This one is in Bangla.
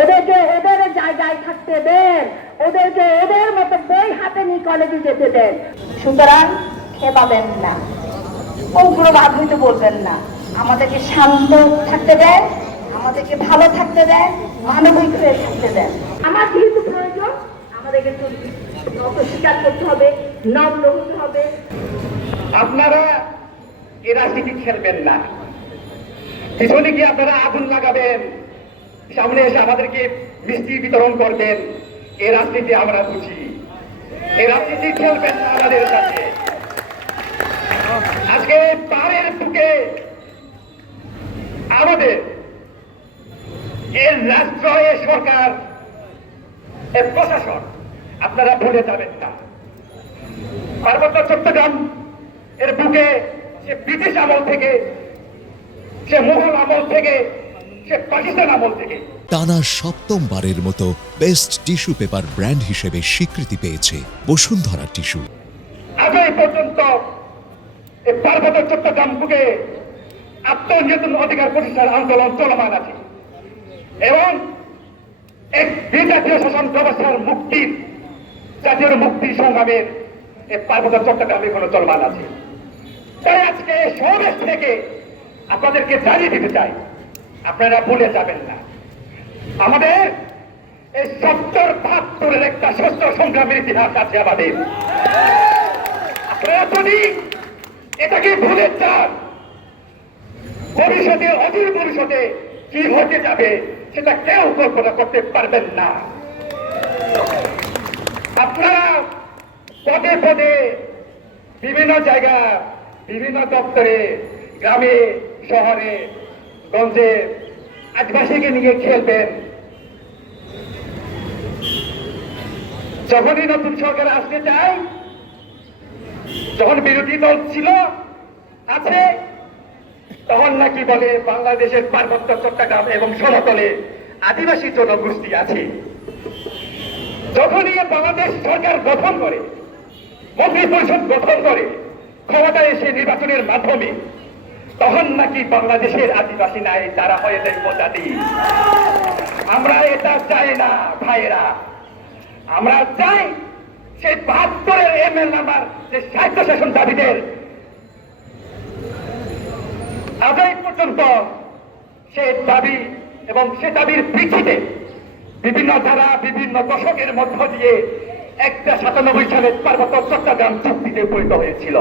ওদেরকে ওদের জায়গায় থাকতে দেন। ওদেরকে ওদের মতো বই হাতে নিয়ে কলেজে যেতে দেন। সুতরাং খেপাবেন না। উগ্রবাদ হইতে বলবেন না। আমাদেরকে শান্ত থাকতে দেন, আমাদেরকে ভালো থাকতে দেন মানবিক হয়ে থাকতে দেন। আমার যেহেতু প্রয়োজন, আমাদেরকে নত স্বীকার করতে হবে, নম্র হতে হবে। আপনারা এ রাজনীতি খেলবেন না। পিছনে গিয়ে আপনারা আগুন লাগাবেন। সামনে এসে আমাদেরকে মিষ্টি বিতরণ করবেন। এ রাজনীতি আমরা বুঝি। এ রাজনীতি খেলবেন আমাদের সাথে। আজকে পাড়ের বুকে আমাদের এর রাষ্ট্র এ সরকার এ প্রশাসন, আপনারা ভুলে যাবেন না। পার্বত্য চট্টগ্রাম এর বুকে সে ব্রিটিশ আমল থেকে সে মুঘল আমল থেকে পাকিস্তান আমল থেকে টানা সপ্তমবারের মতো বেস্ট টিস্যু পেপার ব্র্যান্ড হিসেবে স্বীকৃতি পেয়েছে বসুন্ধরা টিস্যু। এই পর্যন্ত এই পার্বত্য চট্টগ্রাম বুকে আত্মনিয়ন্ত্রণ অধিকার প্রতিষ্ঠার আন্দোলন চলমান আছে। এবং এক বিজাতীয় শাসন ব্যবস্থার মুক্তির জাতীয় মুক্তি সংগ্রামের পার্বত্য চট্টগ্রাম এখনও চলমান আছে। তাই আজকে সমাবেশ থেকে আপনাদেরকে জানিয়ে দিতে চাই আপনারা ভুলে যাবেন না। আমাদের এই সত্তর, বাহাত্তরের একটা শস্য সংগ্রামের ইতিহাস আছে আমাদের। আপনারা যদি এটাকে ভুলে যান, ভবিষ্যতে অদূর ভবিষ্যতে কি হতে যাবে সেটা কেউ কল্পনা করতে পারবেন না। আপনারা পদে পদে বিভিন্ন জায়গা বিভিন্ন দপ্তরে, গ্রামে, শহরে গঞ্জে আদিবাসীকে নিয়ে খেলবেন যখনই নতুন সরকার আসতে চায়, যখন বিরোধী দল ছিল আছে তখন নাকি বলে বাংলাদেশের পার্বত্য চট্টগ্রাম এবং সমতলে আদিবাসী জনগোষ্ঠী আছে। যখনই বাংলাদেশ সরকার গঠন করে, মন্ত্রী পরিষদ গঠন করে, ক্ষমতায় এসে নির্বাচনের মাধ্যমে তখন নাকি বাংলাদেশের আদিবাসী নাই তারা হয়ে যায় প্রজাতি। আমরা এটা চাই না, ভাইয়েরা। আমরা চাই সেই বাহাত্তরের এম এল নাম্বার, যে সাহিত্য শাসন দাবিদের। আদায় পর্যন্ত সে দাবি এবং সে দাবির ভিত্তিতে বিভিন্ন ধারা, বিভিন্ন দশকের মধ্য দিয়ে একটা সাতানব্বই সালে পার্বত্য চট্টগ্রাম চুক্তিতে পরিণত হয়েছিল।